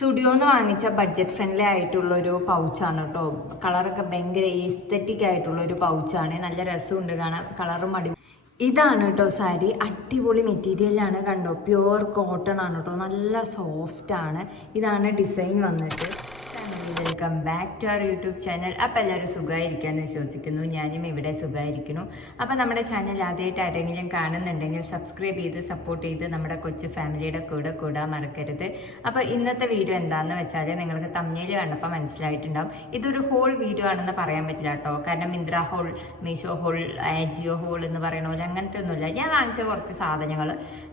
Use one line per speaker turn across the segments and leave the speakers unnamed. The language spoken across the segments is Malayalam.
സ്റ്റുഡിയോന്ന് വാങ്ങിച്ച ബഡ്ജറ്റ് ഫ്രണ്ട്ലി ആയിട്ടുള്ള ഒരു പൗച്ചാണ് കേട്ടോ കളറൊക്കെ ഭയങ്കര ഈസ്തറ്റിക് ആയിട്ടുള്ള ഒരു പൗച്ചാണ്. നല്ല രസമുണ്ട് കാണാൻ. കളറും അടി ഇതാണ് കേട്ടോ സാരി. അടിപൊളി മെറ്റീരിയലാണ് കണ്ടോ. പ്യുവർ കോട്ടൺ ആണ് കേട്ടോ നല്ല സോഫ്റ്റ് ആണ്. ഇതാണ് ഡിസൈൻ വന്നിട്ട്. Welcome back to our YouTube channel അപ്പോൾ എല്ലാവരും സുഖമായിരിക്കാമെന്ന് വിശ്വസിക്കുന്നു. ഞാനും ഇവിടെ സുഖമായിരിക്കുന്നു. അപ്പോൾ നമ്മുടെ ചാനൽ ആദ്യമായിട്ട് ആരെങ്കിലും കാണുന്നുണ്ടെങ്കിൽ സബ്സ്ക്രൈബ് ചെയ്ത് സപ്പോർട്ട് ചെയ്ത് നമ്മുടെ കൊച്ചു ഫാമിലിയുടെ കൂടെ കൂടാൻ മറക്കരുത്. അപ്പോൾ ഇന്നത്തെ വീഡിയോ എന്താണെന്ന് വെച്ചാൽ നിങ്ങൾക്ക് തമ്മിൽ കണ്ടപ്പോൾ മനസ്സിലായിട്ടുണ്ടാവും. ഇതൊരു ഹോൾ വീഡിയോ ആണെന്ന് പറയാൻ പറ്റില്ല കേട്ടോ. കാരണം Myntra haul Meesho haul Jio haul എന്ന് പറയണ പോലെ അങ്ങനത്തെ ഒന്നുമില്ല ഞാൻ വാങ്ങിച്ച കുറച്ച് സാധനങ്ങൾ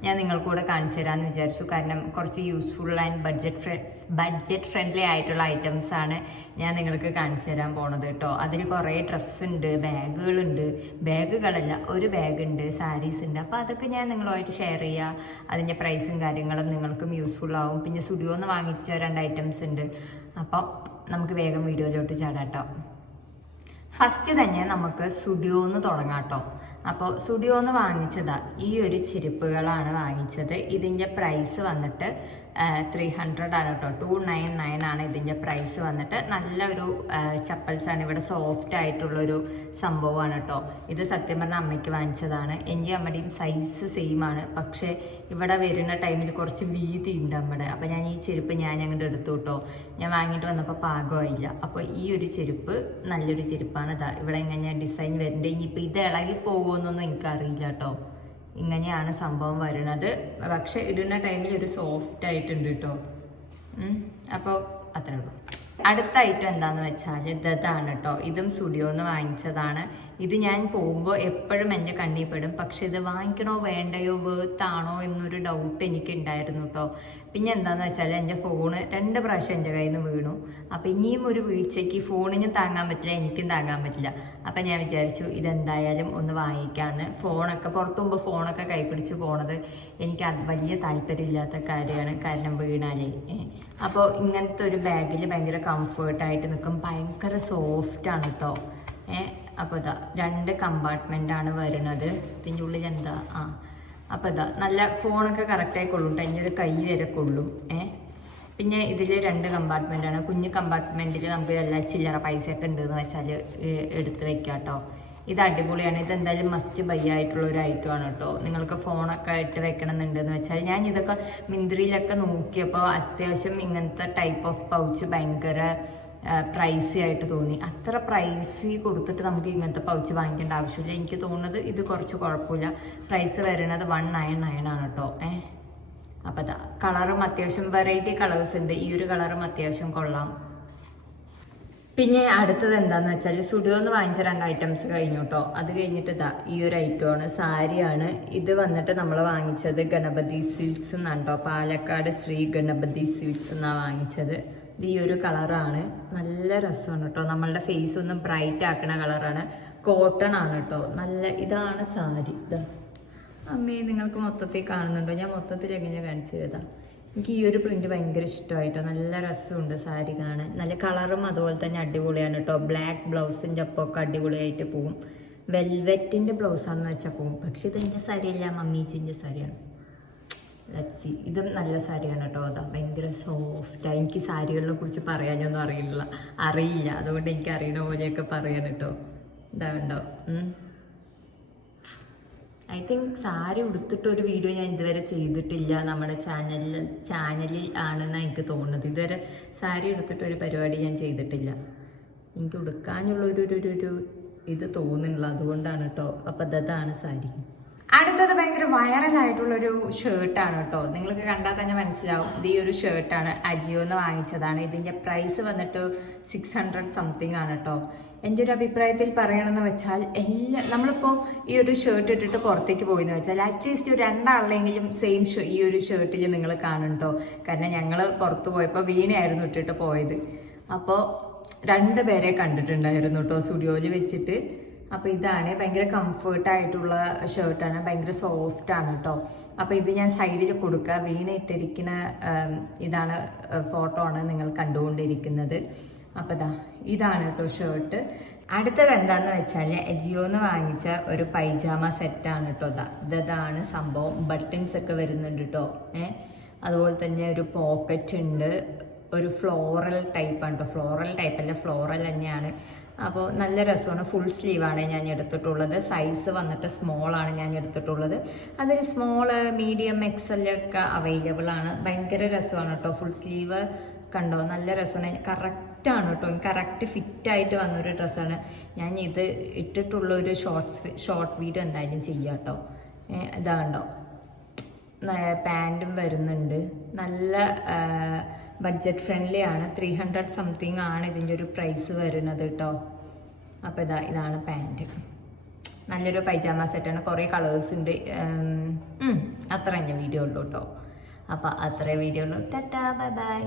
ഞാൻ നിങ്ങൾക്കൂടെ കാണിച്ചു തരാമെന്ന് വിചാരിച്ചു. കാരണം കുറച്ച് useful and budget friend budget friendly ആയിട്ടുള്ള ഐറ്റംസ് ആണ് ഞാൻ നിങ്ങൾക്ക് കാണിച്ചു തരാൻ പോണത് കേട്ടോ. അതിൽ കുറേ ഡ്രസ്സ് ഉണ്ട് ബാഗുകളുണ്ട്. ബാഗുകളല്ല ഒരു ബാഗ് ഉണ്ട് സാരീസ് ഉണ്ട്. അപ്പോൾ അതൊക്കെ ഞാൻ നിങ്ങളുമായിട്ട് ഷെയർ ചെയ്യുക അതിന്റെ പ്രൈസും കാര്യങ്ങളും നിങ്ങൾക്കും യൂസ്ഫുൾ ആവും. പിന്നെ സ്റ്റുഡിയോന്ന് വാങ്ങിച്ച രണ്ട് ഐറ്റംസ് ഉണ്ട്. അപ്പോൾ നമുക്ക് വേഗം വീഡിയോയിലോട്ട് ചാടാം കേട്ടോ. ഫസ്റ്റ് തന്നെ നമുക്ക് സ്റ്റുഡിയോന്ന് തുടങ്ങാം കേട്ടോ. അപ്പോൾ സ്റ്റുഡിയോന്ന് വാങ്ങിച്ചതാ. ഈ ഒരു ചെരുപ്പുകളാണ് വാങ്ങിച്ചത്. ഇതിന്റെ പ്രൈസ് വന്നിട്ട് ത്രീ ഹൺഡ്രഡ് ആണ് കേട്ടോ. ടു നയൻ നയൻ ആണ് ഇതിന്റെ പ്രൈസ് വന്നിട്ട്. നല്ലൊരു ചപ്പൽസാണ്. ഇവിടെ സോഫ്റ്റ് ആയിട്ടുള്ളൊരു സംഭവമാണ് കേട്ടോ. ഇത് സത്യം പറഞ്ഞാൽ അമ്മയ്ക്ക് വാങ്ങിച്ചതാണ്. എന്റെ അമ്മയുടെയും സൈസ് സെയിം ആണ്. പക്ഷേ ഇവിടെ വരുന്ന ടൈമിൽ കുറച്ച് വീതി ഉണ്ട് അമ്മയുടെ. അപ്പോൾ ഞാൻ ഈ ചെരുപ്പ് ഞാൻ അങ്ങോട്ട് എടുത്തു കേട്ടോ. ഞാൻ വാങ്ങിയിട്ട് വന്നപ്പോൾ പാകമായില്ല. അപ്പോൾ ഈ ഒരു ചെരുപ്പ് നല്ലൊരു ചെരുപ്പാണ് ഇതാ. ഇവിടെ ഇങ്ങനെ ഡിസൈൻ വരുന്നുണ്ട് ഇനിയിപ്പോൾ ഇത് ഇളകി പോകുമെന്നൊന്നും എനിക്കറിയില്ല കേട്ടോ. ഇങ്ങനെയാണ് സംഭവം വരുന്നത്. പക്ഷെ ഇടുന്ന ടൈമിൽ ഒരു സോഫ്റ്റ് ആയിട്ടുണ്ട് കേട്ടോ അപ്പോൾ അത്രേ ഉള്ളൂ. അടുത്ത ഐറ്റം എന്താന്ന് വെച്ചാൽ ഇതാണ് കേട്ടോ ഇതും സ്റ്റുഡിയോന്ന് വാങ്ങിച്ചതാണ്. ഇത് ഞാൻ പോകുമ്പോൾ എപ്പോഴും എന്റെ കണ്ണിൽ പെടും. പക്ഷെ ഇത് വാങ്ങിക്കണോ വേണ്ടയോ വേർത്താണോ എന്നൊരു ഡൗട്ട് എനിക്ക് ഉണ്ടായിരുന്നു കേട്ടോ പിന്നെ എന്താന്ന് വെച്ചാൽ എന്റെ ഫോണ് രണ്ട് പ്രാവശ്യം എന്റെ കയ്യിൽ നിന്ന് വീണു. അപ്പം ഇനിയും ഒരു വീഴ്ചയ്ക്ക് ഫോണിനും താങ്ങാൻ പറ്റില്ല എനിക്കും താങ്ങാൻ പറ്റില്ല. അപ്പം ഞാൻ വിചാരിച്ചു ഇതെന്തായാലും ഒന്ന് വാങ്ങിക്കാമെന്ന് ഫോണൊക്കെ പുറത്തു പോകുമ്പോൾ ഫോണൊക്കെ കൈപ്പിടിച്ച് പോണത് എനിക്ക് അത് വലിയ താല്പര്യമില്ലാത്ത കാര്യമാണ്. കാരണം വീണാലേ. അപ്പോൾ ഇങ്ങനത്തെ ഒരു ബാഗിൽ ഭയങ്കര കംഫേർട്ടായിട്ട് നിൽക്കും. ഭയങ്കര സോഫ്റ്റ് ആണ് കേട്ടോ ഏഹ് അപ്പോൾ ഇതാ രണ്ട് കമ്പാർട്ട്മെന്റ് ആണ് വരുന്നത്. ഇതിന്റെ ഉള്ളിൽ എന്താ? ആ അപ്പോൾ ഇതാ നല്ല ഫോണൊക്കെ കറക്റ്റായി കൊള്ളും കേട്ടോ അതിന്റെ ഒരു കൈ വരെ കൊള്ളും. ഏഹ് പിന്നെ ഇതിൽ രണ്ട് കമ്പാർട്ട്മെന്റ് ആണ്. കുഞ്ഞ് കമ്പാർട്ട്മെന്റിൽ നമുക്ക് എല്ലാ ചില്ലറ പൈസയൊക്കെ ഉണ്ടെന്ന് വെച്ചാൽ എടുത്ത് വെക്കാം കേട്ടോ ഇത് അടിപൊളിയാണ്. ഇത് എന്തായാലും മസ്റ്റ് ബൈ ആയിട്ടുള്ള ഒരു ഐറ്റം ആണ് കേട്ടോ നിങ്ങൾക്ക് ഫോണൊക്കെ ഇട്ട് വെക്കണമെന്നുണ്ടെന്ന് വെച്ചാൽ ഞാൻ ഇതൊക്കെ മിന്ത്രിയിലൊക്കെ നോക്കിയപ്പോൾ അത്യാവശ്യം ഇങ്ങനത്തെ ടൈപ്പ് ഓഫ് പൗച്ച് ഭയങ്കര പ്രൈസി ആയിട്ട് തോന്നി. അത്ര പ്രൈസി കൊടുത്തിട്ട് നമുക്ക് ഇങ്ങനത്തെ പൗച്ച് വാങ്ങിക്കേണ്ട ആവശ്യമില്ല. എനിക്ക് തോന്നുന്നത് ഇത് കുറച്ച് കുഴപ്പമില്ല. പ്രൈസ് വരുന്നത് വൺ നയൻ നയൻ ആണ് കേട്ടോ ഏഹ് അപ്പോൾ അതാ കളറും അത്യാവശ്യം വെറൈറ്റി കളേഴ്സ് ഉണ്ട്. ഈ ഒരു കളറും അത്യാവശ്യം കൊള്ളാം. പിന്നെ അടുത്തത് എന്താന്ന് വെച്ചാൽ സ്റ്റുഡിയോന്ന് വാങ്ങിച്ച രണ്ട് ഐറ്റംസ് കഴിഞ്ഞു കേട്ടോ അത് കഴിഞ്ഞിട്ട് ഇതാ ഈ ഒരു ഐറ്റമാണ് സാരിയാണ്. ഇത് വന്നിട്ട് നമ്മൾ വാങ്ങിച്ചത് ഗണപതി സിൽക്സ് എന്നാണ് കേട്ടോ പാലക്കാട് ശ്രീ ഗണപതി സിൽക്സ് എന്നാണ് വാങ്ങിച്ചത്. ഇത് ഈ ഒരു കളറാണ് നല്ല രസമാണ് കേട്ടോ. നമ്മളുടെ ഫേസ് ഒന്നും ബ്രൈറ്റ് ആക്കുന്ന കളറാണ് കോട്ടൺ ആണ് കേട്ടോ. നല്ല ഇതാണ് സാരി. ഇതാ അമ്മേ നിങ്ങൾക്ക് മൊത്തത്തിൽ കാണുന്നുണ്ടോ? ഞാൻ മൊത്തത്തിൽ എങ്ങനെ കാണിച്ചു തരാം. എനിക്ക് ഈ ഒരു പ്രിന്റ് ഭയങ്കര ഇഷ്ടമായിട്ടോ. നല്ല രസമുണ്ട് സാരി കാണാൻ. നല്ല കളറും അതുപോലെ തന്നെ അടിപൊളിയാണ് കേട്ടോ. ബ്ലാക്ക് ബ്ലൗസിന്റെ ഒപ്പമൊക്കെ അടിപൊളിയായിട്ട് പോവും. വെൽവെറ്റിന്റെ ബ്ലൗസാണെന്ന് വെച്ചാൽ പോവും. പക്ഷെ ഇതെന്റെ സാരി സാരിയല്ല മമ്മീച്ചിന്റെ സാരിയാണ്. ലച്ചി ഇതും നല്ല സാരിയാണ് കേട്ടോ. അതാ ഭയങ്കര സോഫ്റ്റാണ് എനിക്ക് സാരികളെ കുറിച്ച് പറയാനൊന്നും അറിയില്ല. അറിയില്ല. അതുകൊണ്ട് എനിക്ക് അറിയണ പോലെയൊക്കെ പറയാൻ കേട്ടോ. ഇതാ ഉണ്ടോ ഐ തിങ്ക് സാരി ഉടുത്തിട്ടൊരു വീഡിയോ ഞാൻ ഇതുവരെ ചെയ്തിട്ടില്ല നമ്മുടെ ചാനലിൽ ചാനലിൽ ആണെന്നാണ് എനിക്ക് തോന്നുന്നത്. ഇതുവരെ സാരി ഉടുത്തിട്ടൊരു പരിപാടി ഞാൻ ചെയ്തിട്ടില്ല. എനിക്ക് ഉടുക്കാനുള്ള ഒരു ഒരു ഇത് തോന്നുന്നില്ല. അതുകൊണ്ടാണ് കേട്ടോ അപ്പം അതാണ് സാരി. അടുത്തത് ഭയങ്കര വൈറലായിട്ടുള്ളൊരു ഷേർട്ടാണ് കേട്ടോ നിങ്ങൾക്ക് കണ്ടാൽ തന്നെ മനസ്സിലാവും. ഇത് ഈ ഒരു ഷർട്ടാണ് അജിയോന്ന് വാങ്ങിച്ചതാണ്. ഇതിന്റെ പ്രൈസ് വന്നിട്ട് സിക്സ് ഹൺഡ്രഡ് സംതിങ് ആണ് കേട്ടോ എന്റെ ഒരു അഭിപ്രായത്തിൽ പറയണമെന്ന് വെച്ചാൽ എല്ലാ നമ്മളിപ്പോൾ ഈ ഒരു ഷേർട്ട് ഇട്ടിട്ട് പുറത്തേക്ക് പോയെന്ന് വെച്ചാൽ അറ്റ്ലീസ്റ്റ് രണ്ടാളിലെങ്കിലും സെയിം ഈ ഒരു ഷേർട്ടിൽ നിങ്ങൾ കാണും കേട്ടോ കാരണം ഞങ്ങൾ പുറത്ത് പോയപ്പോൾ വീണയായിരുന്നു ഇട്ടിട്ട് പോയത്. അപ്പോൾ രണ്ട് പേരെ കണ്ടിട്ടുണ്ടായിരുന്നു കേട്ടോ സ്റ്റുഡിയോയിൽ വെച്ചിട്ട് അപ്പോൾ ഇതാണ് ഭയങ്കര കംഫർട്ട് ആയിട്ടുള്ള ഷർട്ടാണ് ഭയങ്കര സോഫ്റ്റ് ആണ് കേട്ടോ അപ്പോൾ ഇത് ഞാൻ സൈഡിൽ കൊടുക്കുക വീണ ഇട്ടിരിക്കുന്ന ഇതാണ് ഫോട്ടോ ആണ് നിങ്ങൾ കണ്ടുകൊണ്ടിരിക്കുന്നത്. അപ്പോൾ ഇതാ ഇതാണ് കേട്ടോ ഷർട്ട് അടുത്തത് എന്താന്ന് വെച്ചാൽ എജിയോന്ന് വാങ്ങിച്ച ഒരു പൈജാമ സെറ്റാണ് കേട്ടോ ഇതാ ഇതാണ് സംഭവം. ബട്ടൺസ് ഒക്കെ വരുന്നുണ്ട് കേട്ടോ ഏഹ് അതുപോലെ തന്നെ ഒരു പോക്കറ്റ് ഉണ്ട്. ഒരു ഫ്ലോറൽ ടൈപ്പാണ് കേട്ടോ ഫ്ലോറൽ ടൈപ്പ് അല്ല ഫ്ലോറൽ തന്നെയാണ്. അപ്പോൾ നല്ല രസമാണ്. ഫുൾ സ്ലീവാണ് ഞാൻ എടുത്തിട്ടുള്ളത്. സൈസ് വന്നിട്ട് സ്മോൾ ആണ് ഞാൻ എടുത്തിട്ടുള്ളത്. അതിൽ സ്മോൾ മീഡിയം എക്സൽ ഒക്കെ അവൈലബിൾ ആണ്. ഭയങ്കര രസമാണ് കേട്ടോ ഫുൾ സ്ലീവ് കണ്ടോ? നല്ല രസമാണ്. കറക്റ്റാണ് കേട്ടോ കറക്റ്റ് ഫിറ്റായിട്ട് വന്നൊരു ഡ്രസ്സാണ്. ഞാൻ ഇത് ഇട്ടിട്ടുള്ള ഒരു ഷോർട്സ് ഷോർട്ട് വീഡിയോ എന്തായാലും ചെയ്യാം കേട്ടോ ഇതാ കണ്ടോ? പാന്റും വരുന്നുണ്ട്. നല്ല ബഡ്ജറ്റ് ഫ്രണ്ട്ലി ആണ്. ത്രീ ഹൺഡ്രഡ് സംതിങ് ആണ് ഇതിന്റെ ഒരു പ്രൈസ് വരുന്നത് കേട്ടോ അപ്പോൾ ഇതാ ഇതാണ് പാന്റ് നല്ലൊരു പൈജാമ സെറ്റാണ് കുറേ കളേഴ്സ് ഉണ്ട്. അത്ര തന്നെ വീഡിയോ ഉള്ളൂ കേട്ടോ അപ്പോൾ അത്രേ വീഡിയോ ഉള്ളൂ. Tata bye bye.